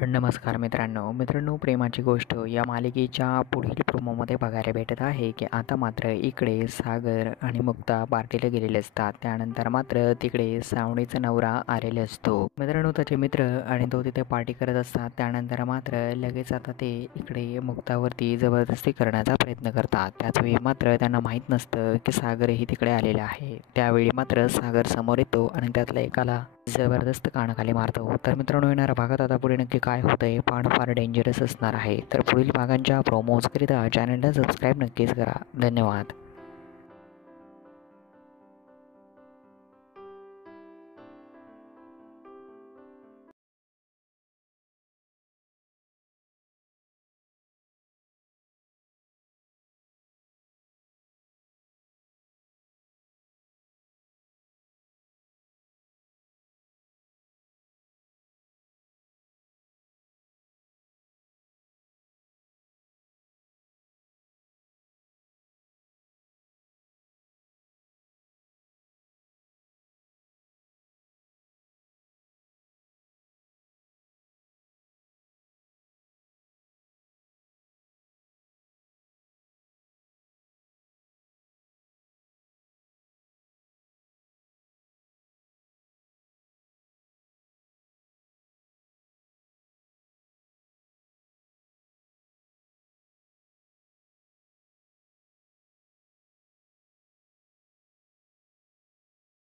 नमस्कार मित्रांनो, प्रेमाची गोष्ट या मालिकेच्या पुढील प्रोमोमध्ये बघायला भेटत आहे की आता मात्र इकडे सागर आणि मुक्ता पार्टीला गेलेले असतात. त्यानंतर मात्र तिकडे सावणीचा नवरा आलेले असतो. मित्रांनो, त्याचे मित्र आणि तो तिथे पार्टी करत असतात. त्यानंतर मात्र लगेच आता ते इकडे मुक्तावरती जबरदस्ती करण्याचा प्रयत्न करतात. त्याचवेळी मात्र त्यांना माहीत नसतं की सागरही तिकडे आलेला आहे. त्यावेळी मात्र सागर समोर येतो आणि त्यातल्या एकाला जबरदस्त कानाखाली मारतो. तर मित्रांनो, येणाऱ्या भागात आता पुढे नक्की काय होतंय पाहणं फार डेंजरस असणार आहे. तर पुढील भागांच्या प्रोमोजकरिता चॅनलला सबस्क्राईब नक्कीच करा. धन्यवाद.